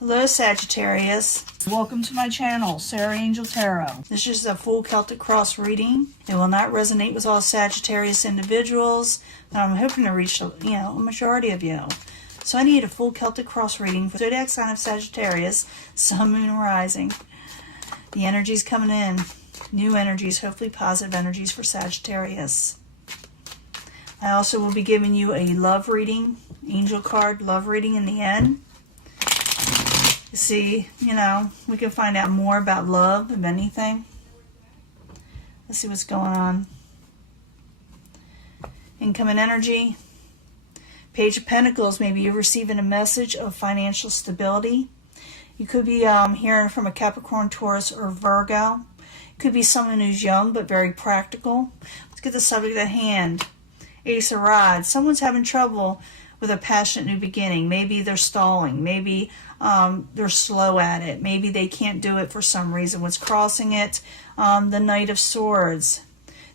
Hello Sagittarius. Welcome to my channel, Sarah Angel Tarot. This is a full Celtic cross reading. It will not resonate with all Sagittarius individuals, but I'm hoping to reach a majority of you. So I need a full Celtic cross reading for the zodiac sign of Sagittarius, Sun, Moon, and Rising. The energy's coming in. New energies, hopefully positive energies for Sagittarius. I also will be giving you a love reading, angel card love reading in the end. See, we can find out more about love, if anything. Let's see what's going on. Incoming energy. Page of Pentacles. Maybe you're receiving a message of financial stability. You could be hearing from a Capricorn, Taurus, or Virgo. It could be someone who's young but very practical. Let's get the subject at hand. Ace of Rods. Someone's having trouble with a passionate new beginning. Maybe they're stalling. Maybe they're slow at it. Maybe they can't do it for some reason. What's crossing it? The Knight of Swords.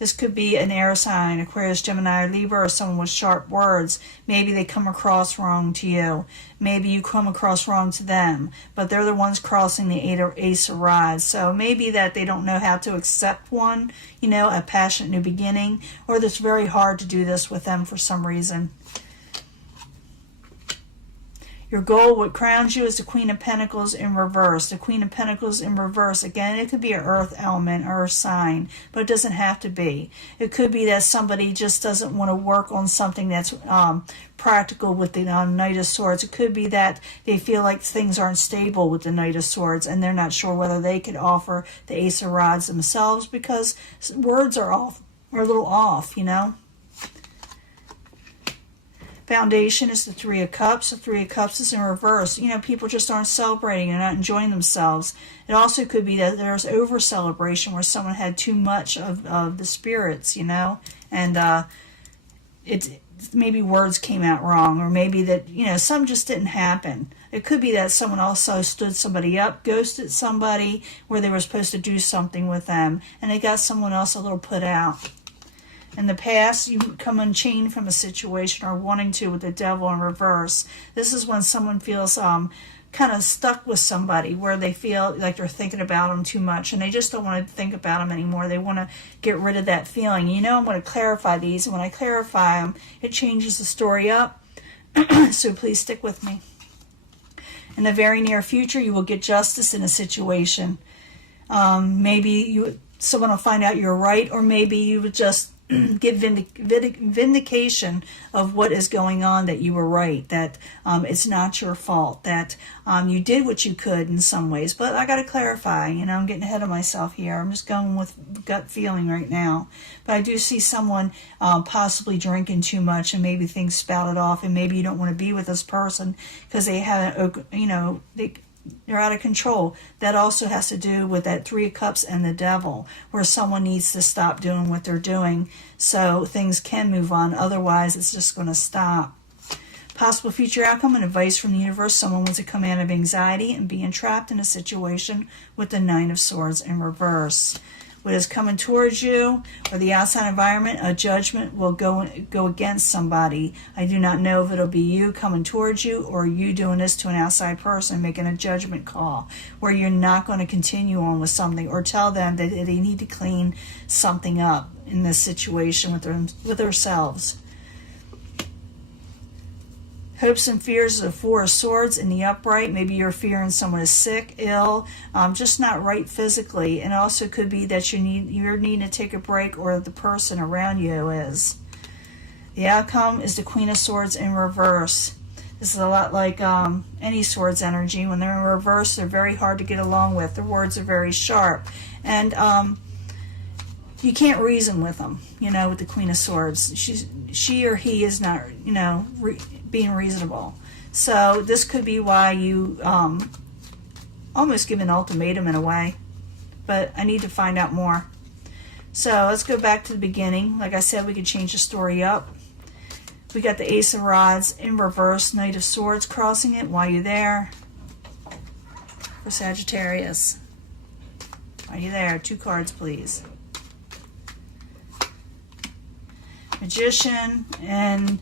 This could be an air sign, Aquarius, Gemini, or Libra, or someone with sharp words. Maybe they come across wrong to you. Maybe you come across wrong to them. But they're the ones crossing the Ace of Rods. So maybe that they don't know how to accept one, a passionate new beginning, or that it's very hard to do this with them for some reason. Your goal, what crowns you, is the Queen of Pentacles in reverse. The Queen of Pentacles in reverse. Again, it could be an earth element or a sign, but it doesn't have to be. It could be that somebody just doesn't want to work on something that's practical with the Knight of Swords. It could be that they feel like things aren't stable with the Knight of Swords, and they're not sure whether they could offer the Ace of Rods themselves because words are off, or a little off, Foundation is the Three of Cups. The Three of Cups is in reverse. People just aren't celebrating and not enjoying themselves. It also could be that there's over-celebration where someone had too much of the spirits, and maybe words came out wrong, or maybe that, some just didn't happen. It could be that someone also stood somebody up, ghosted somebody where they were supposed to do something with them, and they got someone else a little put out. In the past, you come unchained from a situation or wanting to with the Devil in reverse. This is when someone feels kind of stuck with somebody where they feel like they're thinking about them too much and they just don't want to think about them anymore. They want to get rid of that feeling. I'm going to clarify these, and when I clarify them, it changes the story up. So please stick with me. In the very near future, you will get justice in a situation. Maybe someone will find out you're right, or maybe you would just get vindication of what is going on, that you were right, that it's not your fault, that you did what you could in some ways. But I got to clarify, I'm getting ahead of myself here. I'm just going with gut feeling right now. But I do see someone possibly drinking too much, and maybe things spouted off, and maybe you don't want to be with this person because they haven't, they're out of control. That also has to do with that Three of Cups and the Devil, where someone needs to stop doing what they're doing so things can move on. Otherwise, it's just going to stop. Possible future outcome and advice from the universe. Someone wants to come out of anxiety and being trapped in a situation with the Nine of Swords in reverse. What is coming towards you or the outside environment, a judgment will go against somebody. I do not know if it'll be you coming towards you or you doing this to an outside person, making a judgment call where you're not going to continue on with something, or tell them that they need to clean something up in this situation with themselves. Hopes and fears of the Four of Swords in the upright. Maybe you're fearing someone is sick, ill, just not right physically. And it also could be that you're needing to take a break, or the person around you is. The outcome is the Queen of Swords in reverse. This is a lot like any swords energy. When they're in reverse, they're very hard to get along with. Their words are very sharp. And you can't reason with them, with the Queen of Swords. She or he is not, being reasonable. So this could be why you almost give an ultimatum in a way. But I need to find out more. So let's go back to the beginning. Like I said, we could change the story up. We got the Ace of Rods in reverse, Knight of Swords crossing it. Why are you there? For Sagittarius. Why are you there? 2 cards, please. Magician, and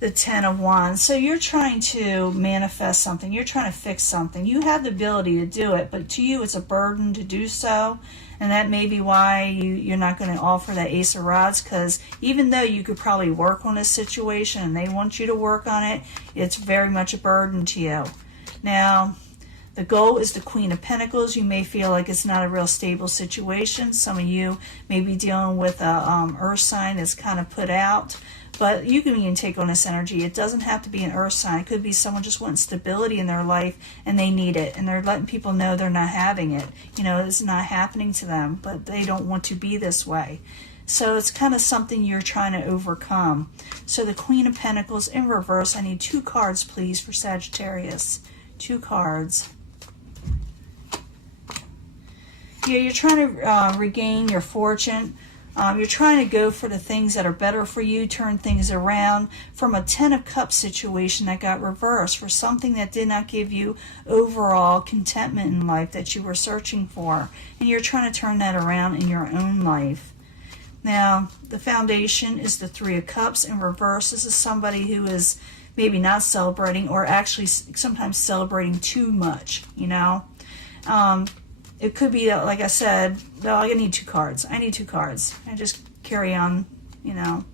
the Ten of Wands. So you're trying to manifest something. You're trying to fix something. You have the ability to do it, but to you it's a burden to do so. And that may be why you're not going to offer that Ace of Rods, because even though you could probably work on this situation and they want you to work on it, it's very much a burden to you. Now, the goal is the Queen of Pentacles. You may feel like it's not a real stable situation. Some of you may be dealing with a earth sign that's kind of put out. But you can even take on this energy. It doesn't have to be an earth sign. It could be someone just wanting stability in their life and they need it. And they're letting people know they're not having it. You know, it's not happening to them, but they don't want to be this way. So it's kind of something you're trying to overcome. So the Queen of Pentacles in reverse. I need 2 cards, please, for Sagittarius. 2 cards. Yeah, you're trying to regain your fortune. You're trying to go for the things that are better for you, turn things around from a Ten of Cups situation that got reversed, for something that did not give you overall contentment in life that you were searching for. And you're trying to turn that around in your own life. Now, the foundation is the Three of Cups in reverse. This is somebody who is maybe not celebrating, or actually sometimes celebrating too much, you know. It could be, like I said, well, I need 2 cards. I need 2 cards. I just carry on, you know.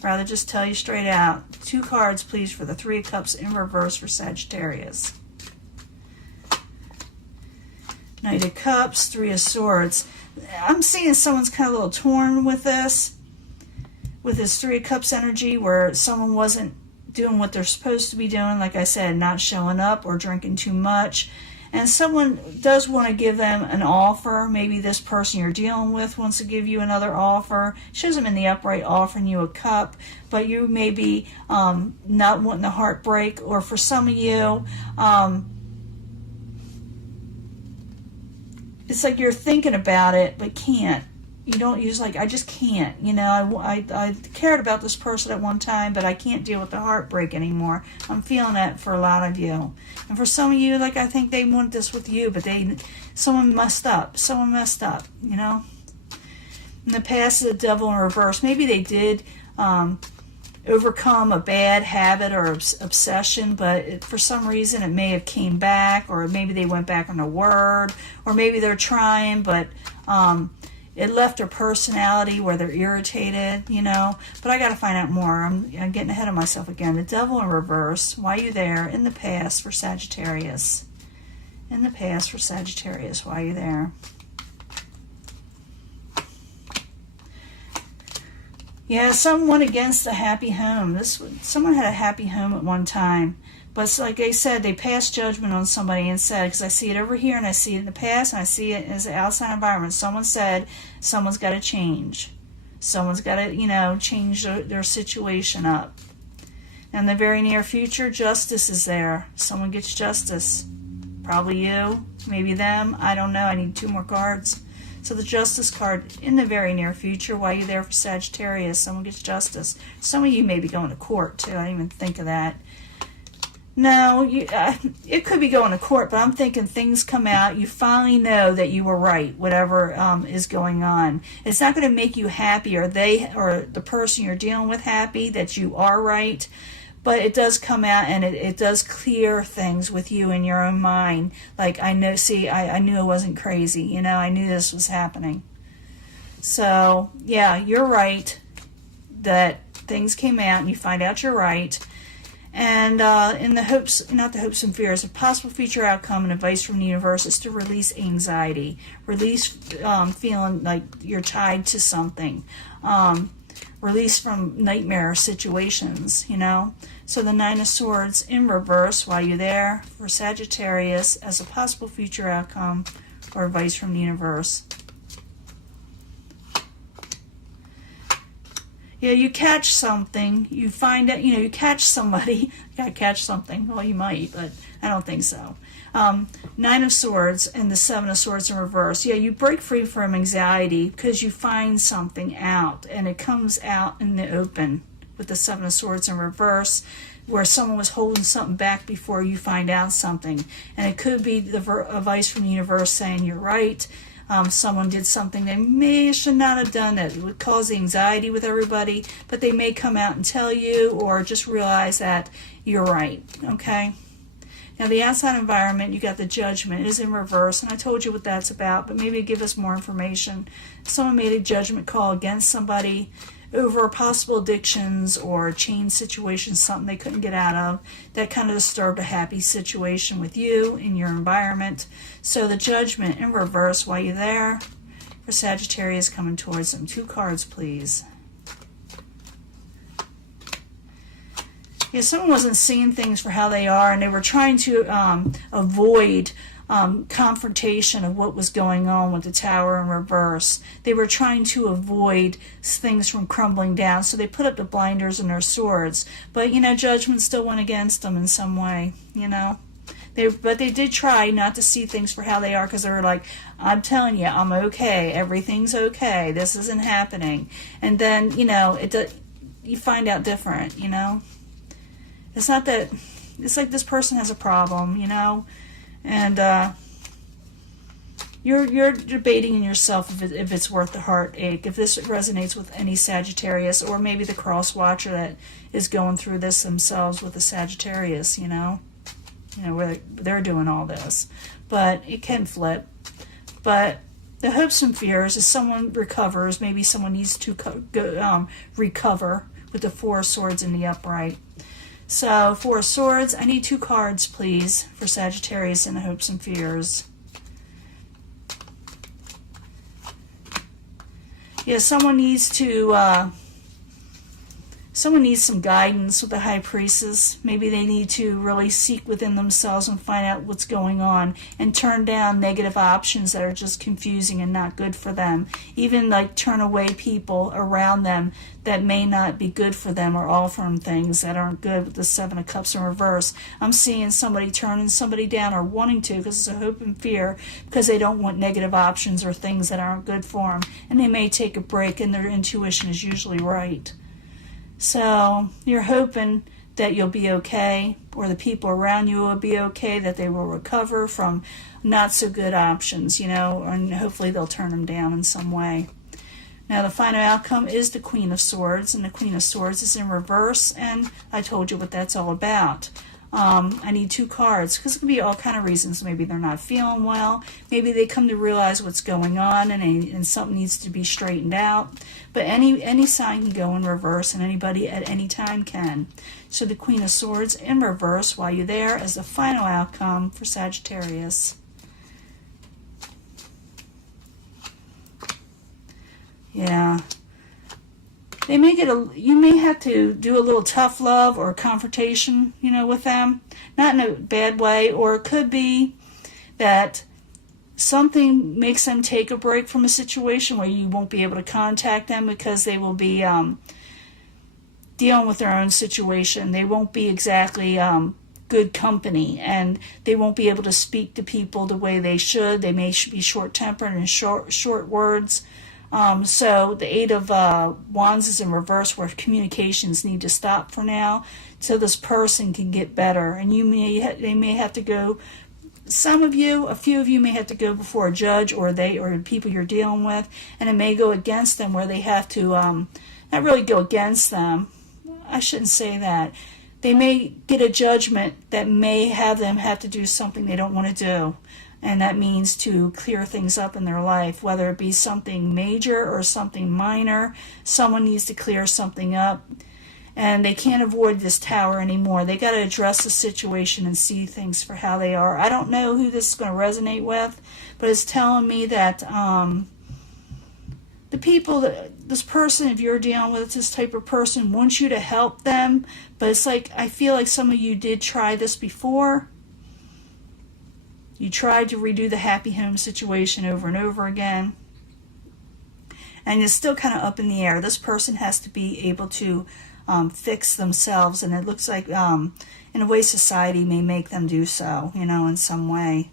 Rather just tell you straight out. 2 cards, please, for the Three of Cups in reverse for Sagittarius. Knight of Cups, Three of Swords. I'm seeing someone's kind of a little torn with this. With this Three of Cups energy, where someone wasn't doing what they're supposed to be doing. Like I said, not showing up or drinking too much. And someone does want to give them an offer. Maybe this person you're dealing with wants to give you another offer. Shows them in the upright offering you a cup. But you may be not wanting the heartbreak. Or for some of you, it's like you're thinking about it but can't. You don't use, like, I just can't. You know, I cared about this person at one time, but I can't deal with the heartbreak anymore. I'm feeling that for a lot of you. And for some of you, like, I think they want this with you, but someone messed up. Someone messed up, you know. In the past, the Devil in reverse. Maybe they did overcome a bad habit or obsession, but for some reason it may have came back, or maybe they went back on a word, or maybe they're trying, but it left their personality where they're irritated, you know. But I got to find out more. I'm getting ahead of myself again. The Devil in reverse. Why are you there? In the past for Sagittarius. In the past for Sagittarius. Why are you there? Yeah, someone against a happy home. Someone had a happy home at one time. But it's like I said, they passed judgment on somebody and said, because I see it over here and I see it in the past and I see it as an outside environment. Someone said, someone's got to change. Someone's got to, you know, change their situation up. And in the very near future, justice is there. Someone gets justice. Probably you, maybe them. I don't know. I need 2 more cards. So the Justice card in the very near future. Why are you there for Sagittarius? Someone gets justice. Some of you may be going to court too. I didn't even think of that. No, it could be going to court, but I'm thinking things come out. You finally know that you were right, whatever is going on. It's not going to make you happy, or the person you're dealing with happy that you are right, but it does come out, and it does clear things with you in your own mind. Like, I know, see, I knew I wasn't crazy. You know, I knew this was happening. So, yeah, you're right that things came out, and you find out you're right. And in the hopes, not the hopes and fears, a possible future outcome and advice from the universe is to release anxiety, release feeling like you're tied to something, release from nightmare situations, you know. So the Nine of Swords in reverse, while you're there for Sagittarius, as a possible future outcome or advice from the universe. Yeah, you catch something, you find out, you know, you catch somebody, you gotta catch something, well, you might, but I don't think so. Nine of Swords and the Seven of Swords in reverse. Yeah, you break free from anxiety because you find something out, and it comes out in the open with the Seven of Swords in reverse, where someone was holding something back before you find out something. And it could be the advice from the universe saying you're right. Someone did something they may should not have done that would cause anxiety with everybody, but they may come out and tell you, or just realize that you're right, okay? Now, the outside environment, you got the Judgment. It is in reverse, and I told you what that's about, but maybe give us more information. Someone made a judgment call against somebody over possible addictions or chain situations, something they couldn't get out of. That kind of disturbed a happy situation with you in your environment. So the Judgment in reverse while you're there for Sagittarius coming towards them. 2 cards, please. Yeah, someone wasn't seeing things for how they are, and they were trying to avoid confrontation of what was going on with the Tower in reverse. They were trying to avoid things from crumbling down, so they put up the blinders and their swords. But, you know, Judgment still went against them in some way, you know. But they did try not to see things for how they are, because they were like, I'm telling you, I'm okay. Everything's okay. This isn't happening. And then, you know, you find out different, you know. It's not that, it's like this person has a problem, you know, and you're debating in yourself if it's worth the heartache, if this resonates with any Sagittarius, or maybe the cross watcher that is going through this themselves with the Sagittarius, you know, where they're doing all this. But it can flip. But the hopes and fears is someone recovers, maybe someone needs to recover with the 4 of Swords in the upright. So, 4 of Swords, I need 2 cards, please, for Sagittarius in the hopes and fears. Yeah, someone needs some guidance with the High Priestess. Maybe they need to really seek within themselves and find out what's going on, and turn down negative options that are just confusing and not good for them. Even like turn away people around them that may not be good for them, or offer them things that aren't good with the 7 of Cups in reverse. I'm seeing somebody turning somebody down, or wanting to, because it's a hope and fear, because they don't want negative options or things that aren't good for them. And they may take a break, and their intuition is usually right. So you're hoping that you'll be okay, or the people around you will be okay, that they will recover from not so good options, you know, and hopefully they'll turn them down in some way. Now the final outcome is the Queen of Swords, and the Queen of Swords is in reverse, and I told you what that's all about. I need 2 cards, because it could be all kind of reasons. Maybe they're not feeling well. Maybe they come to realize what's going on, and something needs to be straightened out. But any sign can go in reverse, and anybody at any time can. So the Queen of Swords in reverse while you're there as the final outcome for Sagittarius. Yeah. You may have to do a little tough love or confrontation, you know, with them. Not in a bad way, or it could be that something makes them take a break from a situation where you won't be able to contact them, because they will be dealing with their own situation. They won't be exactly good company, and they won't be able to speak to people the way they should. They may be short-tempered and short words. So the 8 of Wands is in reverse, where communications need to stop for now, so this person can get better. And they may have to go. A few of you may have to go before a judge, or the people you're dealing with, and it may go against them, where they have to not really go against them. I shouldn't say that. They may get a judgment that may have them have to do something they don't want to do. And that means to clear things up in their life, whether it be something major or something minor. Someone needs to clear something up. And they can't avoid this Tower anymore. They got to address the situation and see things for how they are. I don't know who this is going to resonate with, but it's telling me that the people, this person, if you're dealing with this type of person, wants you to help them. But it's like, I feel like some of you did try this before. You tried to redo the happy home situation over and over again. And it's still kind of up in the air. This person has to be able to fix themselves. And it looks like, in a way, society may make them do so, you know, in some way.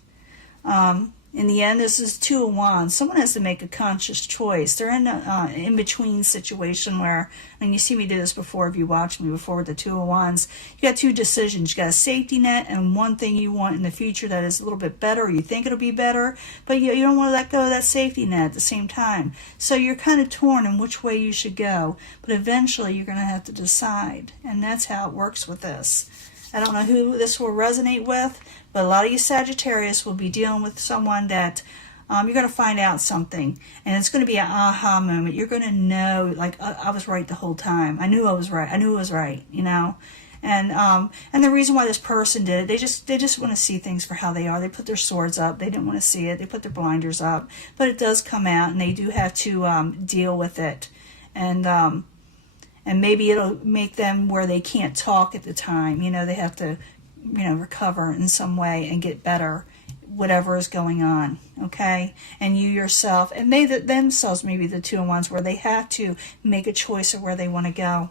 In the end, this is Two of Wands. Someone has to make a conscious choice. They're in an in-between situation where, and you see me do this before if you watched me before with the Two of Wands, you got two decisions. You got a safety net and one thing you want in the future that is a little bit better, or you think it'll be better, but you don't want to let go of that safety net at the same time. So you're kind of torn in which way you should go, but eventually you're going to have to decide, and that's how it works with this. I don't know who this will resonate with, but a lot of you Sagittarius will be dealing with someone that you're going to find out something, and it's going to be an aha moment. You're going to know, like, I was right the whole time. I knew I was right. I knew I was right, you know. And the reason why this person did it, they just want to see things for how they are. They put their swords up. They didn't want to see it. They put their blinders up. But it does come out, and they do have to deal with it. And maybe it'll make them where they can't talk at the time. You know, they have to, you know, recover in some way and get better, whatever is going on, okay? And you yourself, and they themselves maybe the Two of Wands, where they have to make a choice of where they want to go.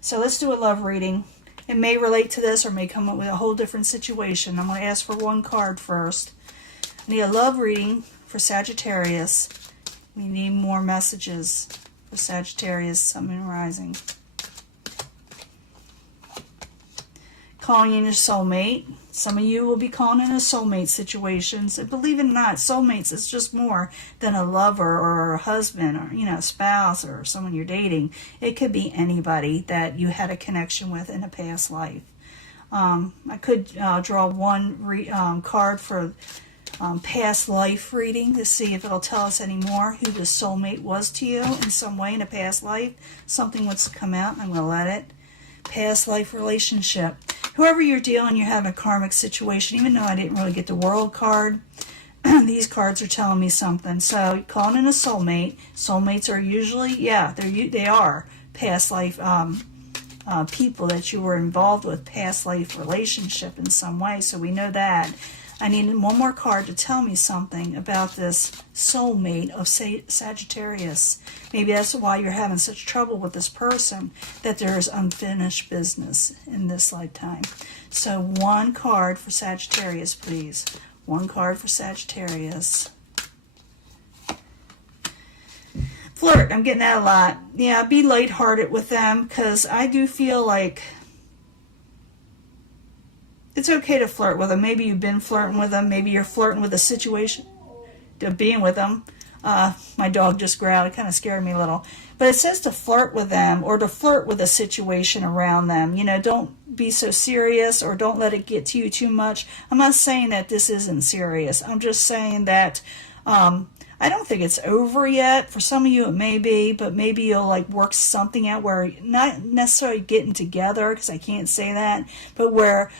So let's do a love reading. It may relate to this or may come up with a whole different situation. I'm going to ask for one card first. I need a love reading for Sagittarius. We need more messages for Sagittarius, Sun, Moon, Rising. Calling in your soulmate. Some of you will be calling in a soulmate situation. So believe it or not, soulmates is just more than a lover or a husband or, you know, spouse or someone you're dating. It could be anybody that you had a connection with in a past life. I could draw one card for past life reading to see if it'll tell us any more who the soulmate was to you in some way in a past life. Something wants to come out, and I'm going to let it. Past life relationship. Whoever you're dealing, you're having a karmic situation. Even though I didn't really get the World card, these cards are telling me something. So calling in a soulmate. Soulmates are usually, yeah, they are past life people that you were involved with, past life relationship in some way. So we know that. I need one more card to tell me something about this soulmate of Sagittarius. Maybe that's why you're having such trouble with this person, that there is unfinished business in this lifetime. So one card for Sagittarius, please. One card for Sagittarius. Flirt. I'm getting that a lot. Yeah, be lighthearted with them, because I do feel like it's okay to flirt with them. Maybe you've been flirting with them. Maybe you're flirting with a situation of being with them. My dog just growled. It kind of scared me a little. But it says to flirt with them, or to flirt with a situation around them. You know, don't be so serious, or don't let it get to you too much. I'm not saying that this isn't serious. I'm just saying that I don't think it's over yet. For some of you it may be, but maybe you'll like work something out where, not necessarily getting together, because I can't say that, but where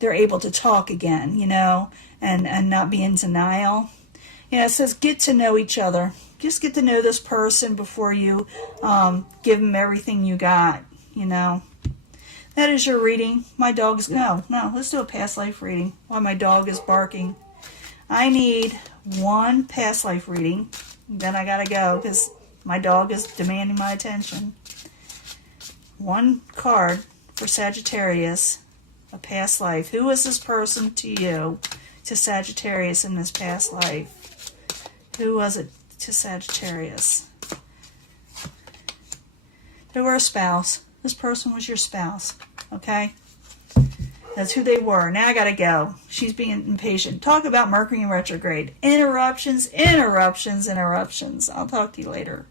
they're able to talk again, you know, and not be in denial. You know, it says get to know each other. Just get to know this person before you give them everything you got, you know. That is your reading. My dog's, no, let's do a past life reading while my dog is barking. I need one past life reading, then I gotta go because my dog is demanding my attention. One card for Sagittarius, a past life. Who is this person to you, to Sagittarius in this past life? Who was it to Sagittarius? They were a spouse. This person was your spouse, okay? That's who they were. Now I gotta go. She's being impatient. Talk about Mercury in retrograde. Interruptions, interruptions, interruptions. I'll talk to you later.